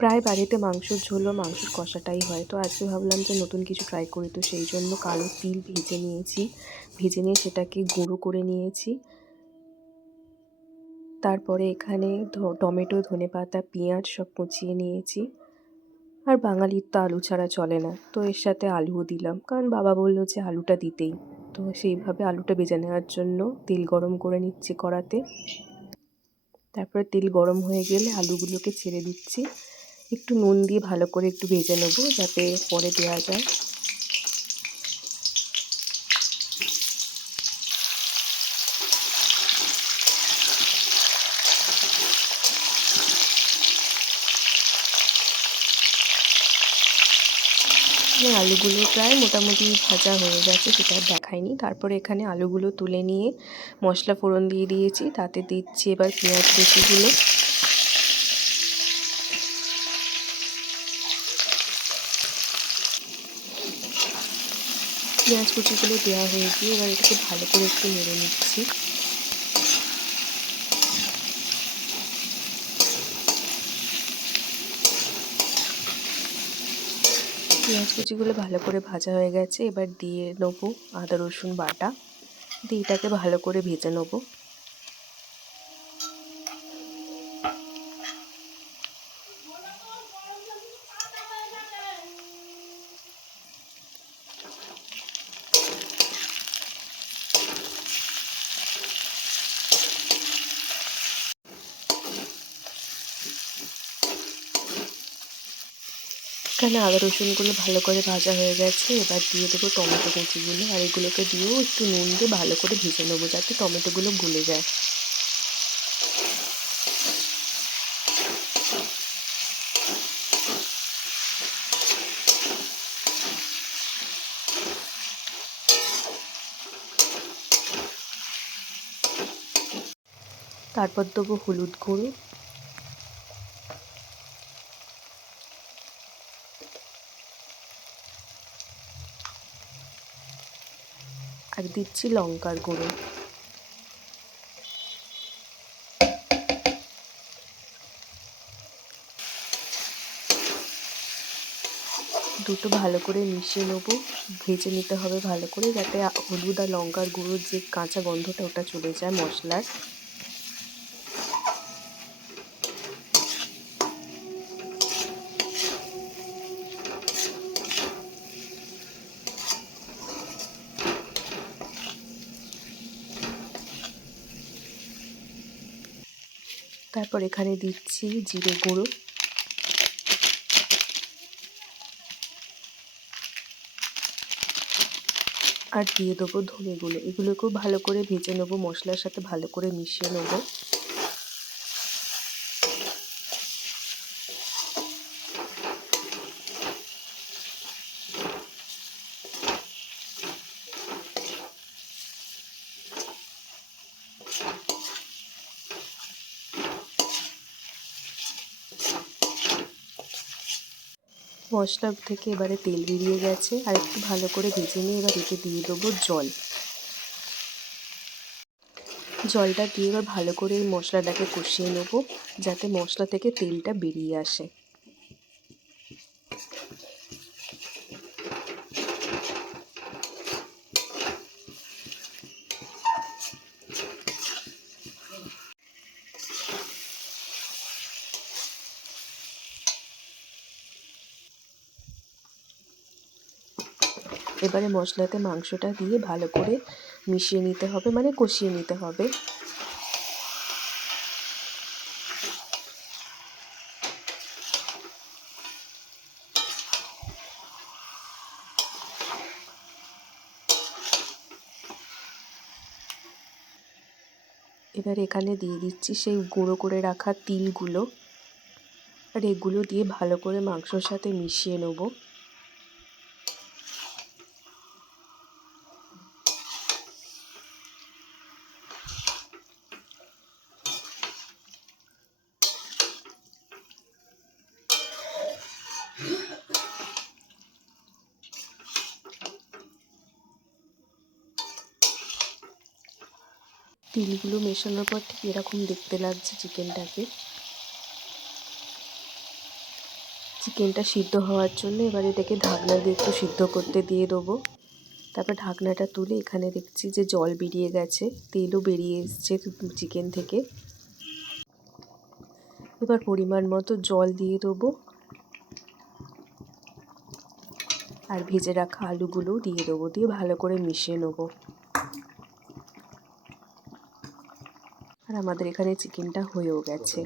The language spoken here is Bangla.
প্রায় বাড়িতে মাংসর ঝোল ও মাংসের কষাটাই হয়, তো আজকে ভাবলাম যে নতুন কিছু ট্রাই করি। তো সেই জন্য কালো তিল ভেজে নিয়েছি, ভেজে নিয়ে সেটাকে গুঁড়ো করে নিয়েছি। তারপরে এখানে টমেটো, ধনেপাতা, পেঁয়াজ সব কুচিয়ে নিয়েছি। আর বাঙালির তো আলু ছাড়া চলে না, তো এর সাথে আলুও দিলাম, কারণ বাবা বললো যে আলুটা দিতেই। তো সেইভাবে আলুটা ভেজে নেওয়ার জন্য তেল গরম করে নিচ্ছি কড়াতে। তারপরে তেল গরম হয়ে গেলে আলুগুলোকে ছেড়ে দিচ্ছি। একটু নুন দিয়ে ভালো করে একটু ভেজে নেবো, যাতে পরে দেওয়া যায়। আলুগুলো প্রায় মোটামুটি ভাজা হয়ে গেছে, সেটা দেখায়নি। তারপরে এখানে আলুগুলো তুলে নিয়ে মশলা ফোড়ন দিয়ে দিয়েছি, তাতে দিচ্ছি এবার পেঁয়াজ কুচিগুলো। পেঁয়াজ কুচিগুলো দেওয়া হয়ে গিয়ে এবার এটাকে ভালো করে একটু নেড়ে নিচ্ছি। পেঁয়াজ কুচিগুলো ভালো করে ভাজা হয়ে গেছে, এবার দিয়ে নেবো আদা রসুন বাটা, দিয়ে এটাকে ভালো করে ভেজে নেবো। এখানে আদা রসুনগুলো ভালো করে ভাজা হয়ে গেছে, এবার দিয়ে দেবো টমেটো কুচিগুলো, আর এগুলোকে দিয়েও একটু নুন দিয়ে ভালো করে ভেজে নেবো, যাতে টমেটোগুলো গলে যায়। তারপর দেবো হলুদ গুঁড়ো, আর দিচ্ছি লঙ্কার গুঁড়ো। দুটো ভালো করে মিশিয়ে নেবো, ভেজে নিতে হবে ভালো করে, যাতে হলুদ আর লঙ্কার গুঁড়োর যে কাঁচা গন্ধটা ওটা চলে যায় মশলার। তারপর এখানে দিচ্ছি জিরে গুঁড়ো, আর দিয়ে দেবো ধনে গুঁড়ো। এগুলোকেও ভালো করে ভেজে নেবো, মশলার সাথে ভালো করে মিশিয়ে নেবো। মশলা থেকে এবারে তেল বেরিয়ে গেছে, আর একটু ভালো করে ভেজে নিয়ে এবার এতে দিয়ে দেবো জল। জলটা দিয়ে এবার ভালো করে এই মশলাটাকে কষিয়ে নেবো, যাতে মশলা থেকে তেলটা বেরিয়ে আসে। এবারে মশলাতে মাংসটা দিয়ে ভালো করে মিশিয়ে নিতে হবে, মানে কষিয়ে নিতে হবে। এবার এখানে দিয়ে দিচ্ছি সেই গুঁড়ো করে রাখা তিলগুলো, আর এগুলো দিয়ে ভালো করে মাংসর সাথে মিশিয়ে নেবো। তিলগুলো মেশানোর পর ঠিক এরকম দেখতে লাগছে চিকেনটাকে। চিকেনটা সিদ্ধ হওয়ার জন্য এবার এটাকে ঢাকনা দিয়ে একটু সিদ্ধ করতে দিয়ে দেবো। তারপর ঢাকনাটা তুলে এখানে দেখছি যে জল বেরিয়ে গেছে, তেলও বেরিয়ে এসছে চিকেন থেকে। এবার পরিমাণ মতো জল দিয়ে দেবো আর ভেজে রাখা আলুগুলোও দিয়ে দেবো, দিয়ে ভালো করে মিশিয়ে নেবো। আর আমাদের এখানে চিকেনটা হয়েও গেছে।